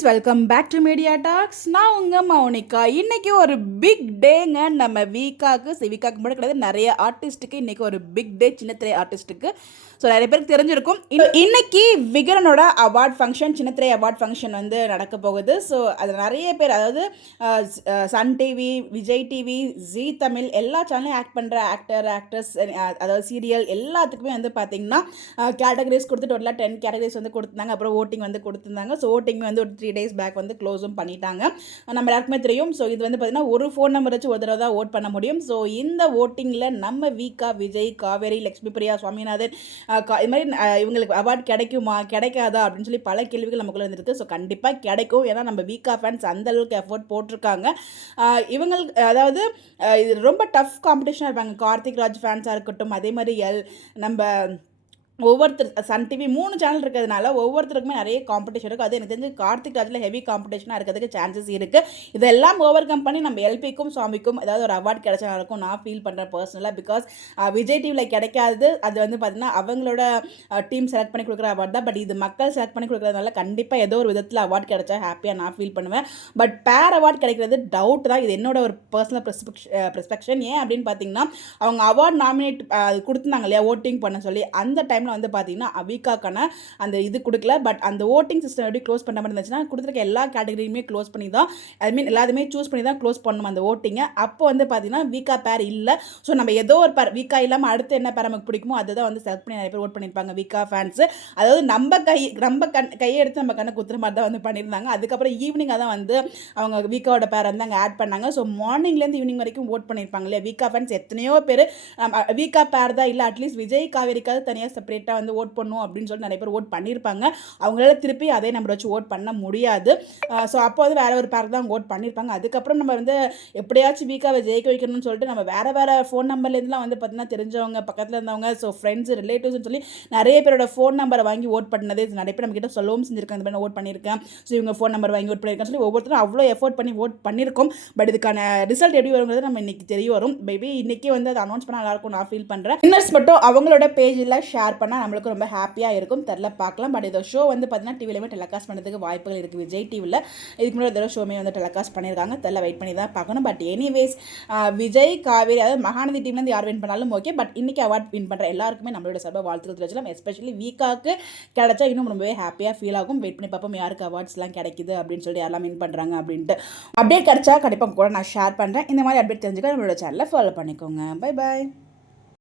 Friends, welcome back to media talks. நான் உங்கள் மௌனிகா. இன்றைக்கி ஒரு பிக் டேங்க. நம்ம வீக்காக்கு மட்டும் கிடையாது, நிறைய ஆர்டிஸ்ட்டுக்கு இன்றைக்கி ஒரு பிக் டே. சின்னத்திரை ஆர்டிஸ்ட்டுக்கு ஸோ நிறைய பேருக்கு தெரிஞ்சிருக்கும். இன்னைக்கு விகரனோட அவார்ட் ஃபங்க்ஷன், சின்னத்திரை அவார்ட் ஃபங்க்ஷன் வந்து நடக்க போகுது. ஸோ அது நிறைய பேர், அதாவது சன் டிவி, விஜய் டிவி, ஜீ தமிழ் எல்லா சேனலையும் ஆக்ட் பண்ணுற ஆக்ட்ரஸ், அதாவது சீரியல் எல்லாத்துக்குமே வந்து பார்த்திங்கன்னா கேட்டகரிஸ் கொடுத்து டோட்டலாக 10 கேட்டகரிஸ் வந்து கொடுத்துருந்தாங்க. அப்புறம் ஓட்டிங் வந்து கொடுத்துருந்தாங்க. ஸோ ஓட்டிங் வந்து ஒரு 3 days பேக் வந்து க்ளோஸும் பண்ணிட்டாங்க. நம்ம எல்லாருக்குமே தெரியும். ஸோ இது வந்து பார்த்திங்கன்னா ஒரு ஃபோன் நம்பர் வச்சு ஒரு தடவை தான் ஓட் பண்ண முடியும். ஸோ இந்த ஓட்டிங்கில் நம்ம வீக்கா, விஜய், காவேரி, லக்ஷ்மி பிரியா, சுவாமிநாதன், இது மாதிரி இவங்களுக்கு அவார்ட் கிடைக்குமா கிடைக்காதா அப்படின்னு சொல்லி பல கேள்விகள் நமக்குள்ள இருந்திருக்கு. ஸோ கண்டிப்பாக கிடைக்கும். ஏன்னா நம்ம வீக்கா ஃபேன்ஸ் அந்த அளவுக்கு எஃபோர்ட் போட்டிருக்காங்க. இவங்களுக்கு அதாவது இது ரொம்ப டஃப் காம்படிஷனாக இருப்பாங்க. கார்த்திக் ராஜ் ஃபேன்ஸாக இருக்கட்டும், அதே மாதிரி நம்ம ஒவ்வொருத்தர் சன் டிவி 3 சேனல் இருக்கிறதுனால ஒவ்வொருத்தருக்குமே நிறைய காம்படிஷன் இருக்குது. அது எனக்கு தெரிஞ்சு கார்த்திக் ராஜில் ஹெவி காம்படிஷனாக இருக்கிறதுக்கு சான்சஸ் இருக்குது. இதெல்லாம் ஓவர் கம் பண்ணி நம்ம எல்பிக்கும் சுவாமிக்கும் ஏதாவது ஒரு அவார்ட் கிடைச்சா இருக்கும் நான் ஃபீல் பண்ணுறேன் பர்சனலாக. பிகாஸ் விஜய் டிவியில் கிடைக்காது. அது வந்து பார்த்திங்கன்னா அவங்களோட டீம் செலக்ட் பண்ணி கொடுக்குற அவார்ட் தான். பட் இது மக்கள் செலக்ட் பண்ணி கொடுக்குறதுனால கண்டிப்பாக ஏதோ ஒரு விதத்தில் அவார்ட் கிடைச்சா ஹாப்பியாக நான் ஃபீல் பண்ணுவேன். பட் பேர் அவார்ட் கிடைக்கிறது டவுட் தான். இது என்னோட ஒரு பர்சனல் பெர்ஸ்பெக்ஷன். ஏன் அப்படின்னு பார்த்தீங்கன்னா, அவங்க அவார்ட் நாமினேட் கொடுத்துருந்தாங்க இல்லையா ஓட்டிங் பண்ண சொல்லி, அந்த டைமில் வந்து பார்த்தீங்கன்னா அவிகாக்கான அந்த இது கொடுக்கல. பட் அந்த ஓட்டிங் சிஸ்டம் எப்படி க்ளோஸ் பண்ண மாதிரி இருந்துச்சுன்னா, கொடுத்துருக்க எல்லா கேட்டகரியுமே க்ளோஸ் பண்ணி தான், ஐ மீன் எல்லாத்தையுமே சூஸ் பண்ணி தான் க்ளோஸ் பண்ணணும் அந்த ஓட்டிங்கை. அப்போ வந்து பார்த்தீங்கன்னா வீக்கா பேர் இல்லை. ஸோ நம்ம ஏதோ ஒரு பேர் வீக்கா இல்லாமல் அடுத்து என்ன பேர் நமக்கு பிடிக்குமோ அதுதான் வந்து செலக்ட் பண்ணி நிறைய பேர் ஓட் பண்ணியிருப்பாங்க வீக்கா ஃபேன்ஸு. அதாவது நம்ம கையை எடுத்து நம்ம கண்ணை குத்துற மாதிரி தான் வந்து பண்ணியிருந்தாங்க. அதுக்கப்புறம் ஈவினிங்காக தான் வந்து அவங்க வீக்காவோட பேர் வந்து அங்கே ஆட் பண்ணாங்க. ஸோ மார்னிங்லேருந்து ஈவினிங் வரைக்கும் ஓட் பண்ணியிருப்பாங்க இல்லையா வீக்கா ஃபேன்ஸ். எத்தனையோ பேர் வீக்கா பேர் தான் இல்லை, அட்லீஸ்ட் விஜய் காவேரிக்காவது தனியாக செப்பரேட் வந்து ஓட் பண்ணும் அப்படின்னு சொல்லி நிறைய பேர் ஓட் பண்ணியிருப்பாங்க. அவங்களால திருப்பி அதே நம்பர் வச்சு ஓட் பண்ண முடியாது. ஸோ அப்போ வந்து வேற ஒரு பேர் தான் ஓட் பண்ணியிருப்பாங்க. அதுக்கப்புறம் நம்ம வந்து எப்படியாச்சும் வீக்காவை ஜெயிக்க வைக்கணும்னு சொல்லிட்டு நம்ம வேற ஃபோன் நம்பர்லேருந்துலாம் வந்து பார்த்தீங்கன்னா தெரிஞ்சவங்க, பக்கத்தில் இருந்தவங்க, ஸோ ஃப்ரெண்ட்ஸ், ரிலேட்டிவ்ஸ்னு சொல்லி நிறைய பேரோட ஃபோன் நம்பரை வாங்கி ஓட் பண்ணது நிறைய பேர் நம்ம கிட்ட சொல்லவும் செஞ்சிருக்காங்க. இந்த மாதிரி ஓட் பண்ணியிருக்கேன், ஸோ இவங்க ஃபோன் நம்பர் வாங்கி ஓட் பண்ணியிருக்கேன் சொல்லி ஒவ்வொருத்தரும் அவ்வளோ எஃபோர்ட் பண்ணி ஓட் பண்ணியிருக்கோம். பட் இதுக்கான ரிசல்ட் எப்படி வருங்கிறது நம்ம இன்னைக்கு தெரிய வரும். மேபி இன்னைக்கு வந்து அதை அனௌன்ஸ் பண்ணால் நல்லாயிருக்கும் நான் ஃபீல் பண்ணுறேன். வின்னர்ஸ் மட்டும் அவங்களோட பேஜில் ஷேர் பண்ணால் நம்மளுக்கு ரொம்ப ஹாப்பியாக இருக்கும். தெரில, பார்க்கலாம். பட் இந்த ஷோ வந்து பார்த்தீங்கன்னா டிவிலையுமே டெலிகாஸ்ட் பண்ணுறதுக்கு வாய்ப்புகள் இருக்குது. விஜய் டிவியில் இதுக்கு முன்னாடி தடவை ஷோமே வந்து டெலிகாஸ்ட் பண்ணியிருக்காங்க. தெரில, வெயிட் பண்ணி தான் பார்க்கணும். பட் எனிவேஸ் விஜய், காவேரி, அதாவது மகாநதி டீம்லேருந்து யார் வின் பண்ணாலும் ஓகே. பட் இன்றைக்கி அவார்ட் வின் பண்ணுற எல்லாருக்குமே நம்மளோட சார்பாக வாழ்த்துக்கள் தெரிவிச்சலாம். எஸ்பெஷலி வீக்காக்கு கிடைச்சா இன்னும் ரொம்பவே ஹாப்பியாக ஃபீல் ஆகும். வெயிட் பண்ணி பார்ப்போம் யாருக்கு அவார்ட்ஸ்லாம் கிடைக்குது அப்படின்னு சொல்லிட்டு, யாரெல்லாம் வின் பண்ணுறாங்க அப்படின்ட்டு. அப்டேட் கிடைச்சா கண்டிப்பாக கூட நான் ஷேர் பண்ணுறேன். இந்த மாதிரி அப்டேட் தெரிஞ்சுக்க நம்மளோட சேனலை ஃபாலோ பண்ணிக்கோங்க. Bye bye.